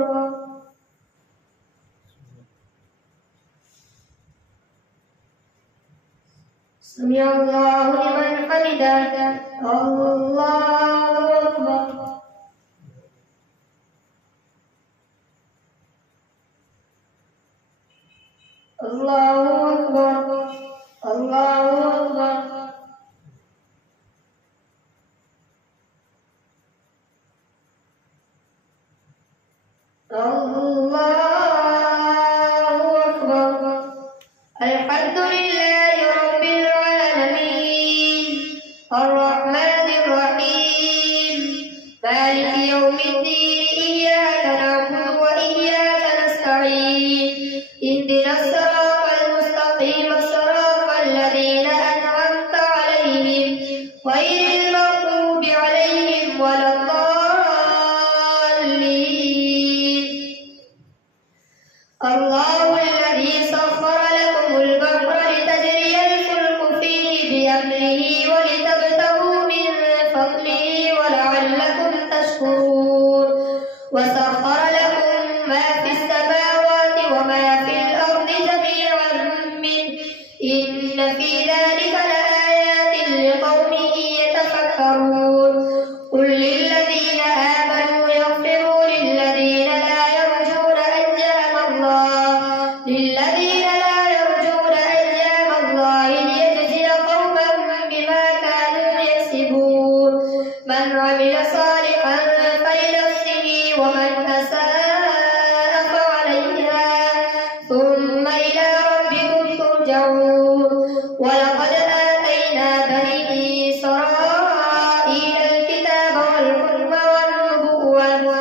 سمع الله لمن حمده. الله أكبر. الله أكبر. الله أكبر. الله أكبر. الحمد لله رب العالمين الرحمن الرحيم مالك يوم الدين إياك نعبد وإياك نستعين اهدنا الصراط المستقيم صراط الذين أنعمت عليهم غير المغضوب عليهم ولا الضالين. الله الذي سخر لكم البحر لتجري الفلك فيه بأمره ولتبتغوا من فضله ولعلكم تشكرون وسخر لكم ما في السماوات وما في الأرض جميعا منه إن في ذلك لآيات لقوم يتفكرون قل للذين آمنوا يغفروا للذين لا يرجون أيام الله ليجزي قوما بما كانوا يكسبون من عمل صالحا فلنفسه ومن أساء فعليها ثم إلى ربكم ترجعون ولقد آتينا بني إسرائيل الكتاب والحكم والنبوة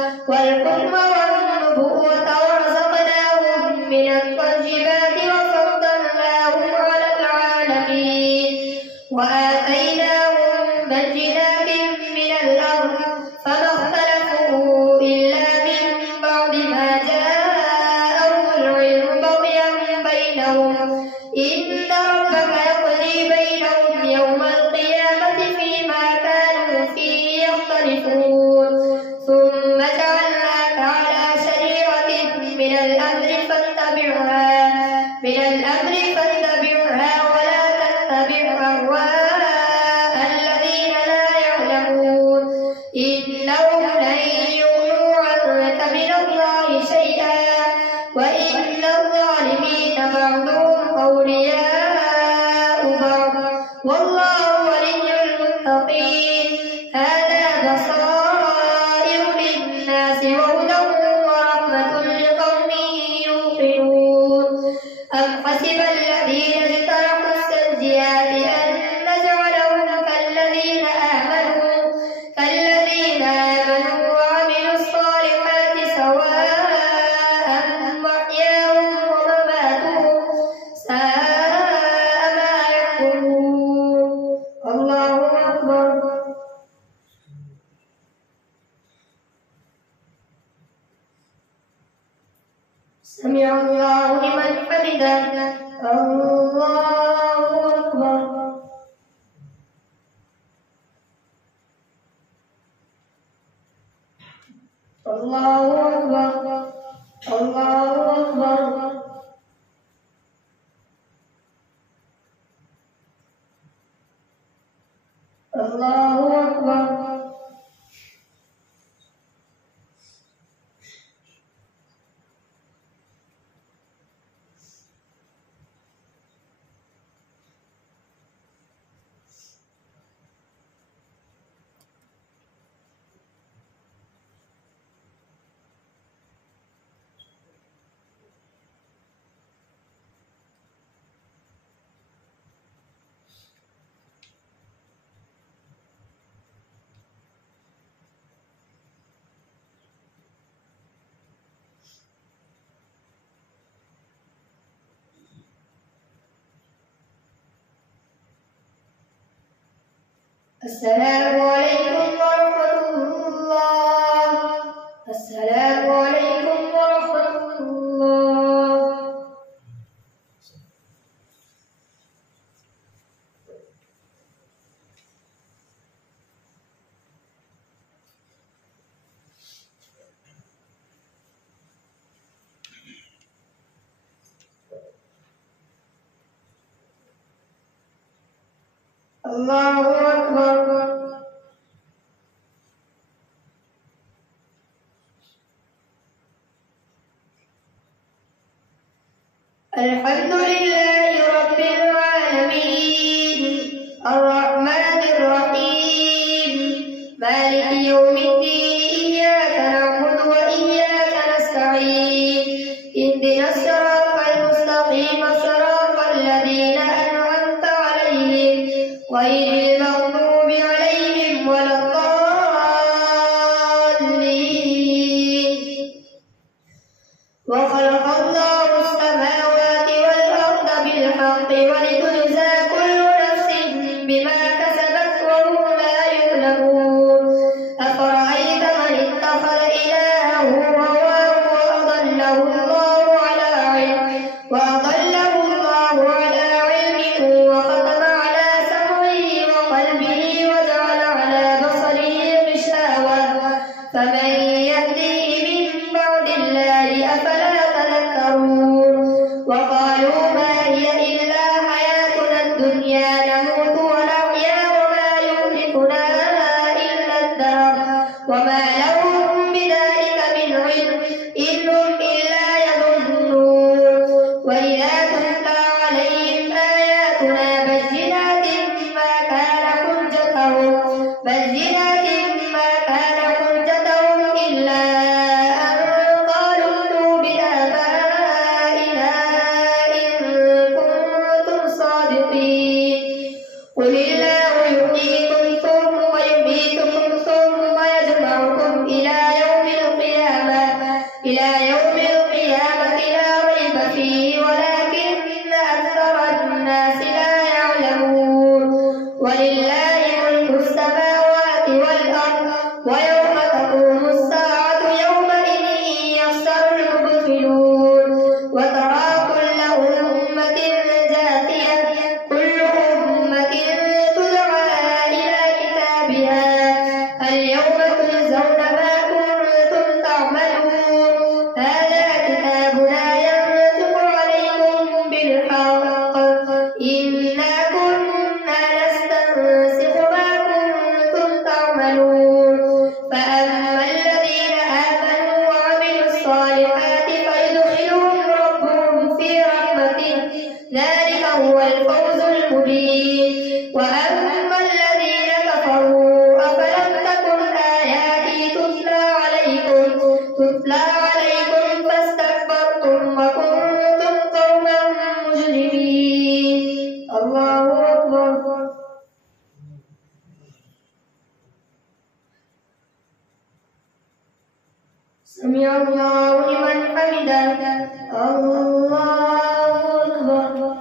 ورزقناهم من الطيبات وفضلناهم على العالمين وآتيناهم بينات من الأمر فما اختلفوا إلا من بعد ما جاءهم العلم بغيا بينهم إن ربك يقضي بينهم يوم القيامة فيما كانوا فيه يختلفون ثم جعلناك على شريعة من الأمر فاتبعها ولا تتبع أهواء الذين لا يعلمون إنهم لن يغنوا عنك من الله شيئا وإن الظالمين بعضهم أولياء بعض والله ولي المتقين هذا بصائر للناس وهدى ورحمة لقوم يوقنون أم حسب الذين اجترحوا السيئات أن نجعلهم كالذين آمنوا وعملوا الصالحات سواء محياهم ومماتهم ساء ما يحكمون الله أكبر. سمع الله لمن حمده الله أكبر. الله أكبر الله أكبر. الله أكبر. السلام عليكم ورحمة الله. السلام عليكم ورحمة الله. الله أكبر. الحمد لله رب العالمين الرحمن الرحيم مالك يوم الدين إياك نعبد وإياك نستعين اهدنا الصراط المستقيم صراط الذين أنعمت عليهم غير المغضوب عليهم ولا الضالين. وخلق الله السماوات والأرض بالحق ولتجزى كل نفس بما كسبت وهم لا يظلمون. أفرأيت من اتخذ إلهه هواه وأضله الله على إلى يوم القيامة لا ريب فيه ولكن أكثر الناس لا يعلمون ولله ملك السماوات والأرض ويوم تقوم الساعة يومئذ يخسر المبطلون وترى كل أمة جاثية كل أمة تدعى إلى كتابها اليوم تجزون ما كنتم تعملون هذا كتابنا ينطق عليكم بالحق إنا كنا نستنسخ ما كنتم تعملون فأما الذين آمنوا وعملوا الصالحات فيدخلهم ربهم في رحمته ذلك هو الفوز المبين وأما الذين كفروا أفلم تكن آياتي تتلى عليكم فاستكبرتم وكنتم قوما مجرمين الله أكبر سمع الله لمن حمده الله أكبر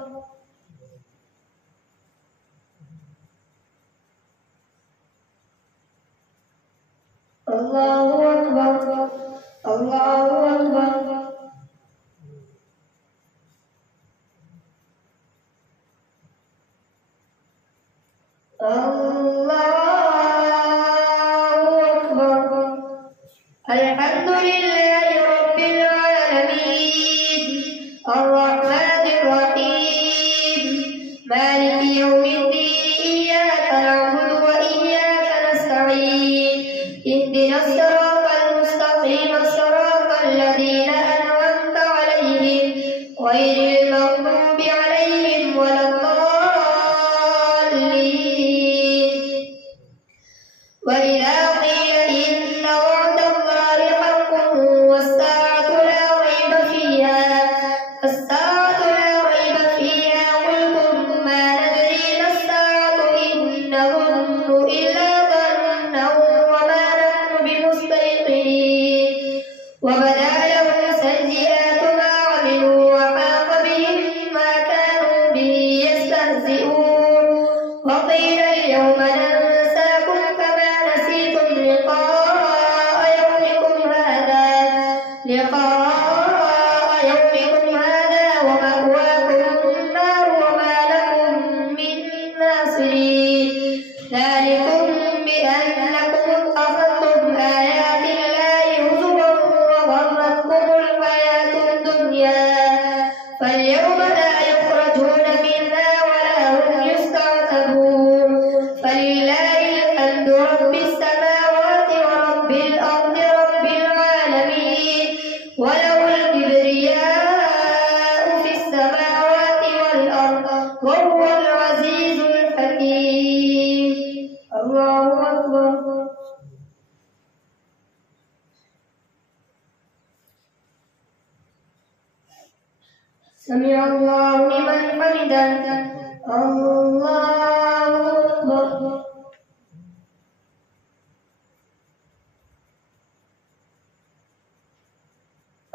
الله أكبر الله أكبر الحمد لله رب العالمين الرحمن الرحيم مالك يوم الدين إياك نعبد وإياك نستعين اهدنا الصراط المستقيم صراط الذين أنعمت عليهم غير المغضوب عليهم ولا الضالين وإذا قيل إن وعد الله حق والساعة لا ريب فيها قلتم ما ندري ما الساعة إن نظن إلا ظنا وما نحن بمستيقنين وبدا لهم سيئات ما عملوا وحاق بهم ما كانوا به يستهزئون وقيل اليوم ننساكم كما نسيتم لقاء يومكم هذا ومأواكم النار وما لكم من ناصرين ذلكم بأنكم اتخذتم آيات الله هزوا وغرتكم الحياة الدنيا فاليوم لا يخرجون منها ولا هم يستعتبون فلله الحمد رب السماوات ورب الأرض رب العالمين وله الكبرياء في السماوات والأرض وهو العزيز الحكيم الله أكبر سمع الله لمن حمده الله أكبر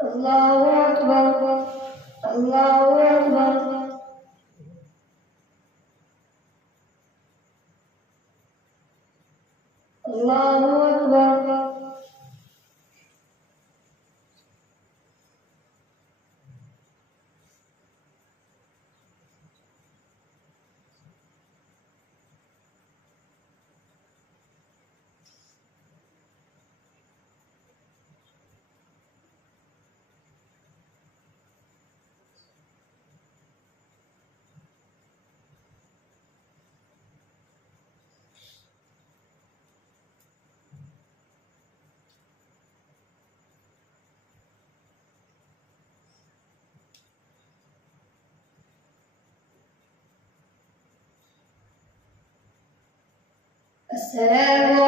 الله أكبر الله أكبر الله أكبر السلام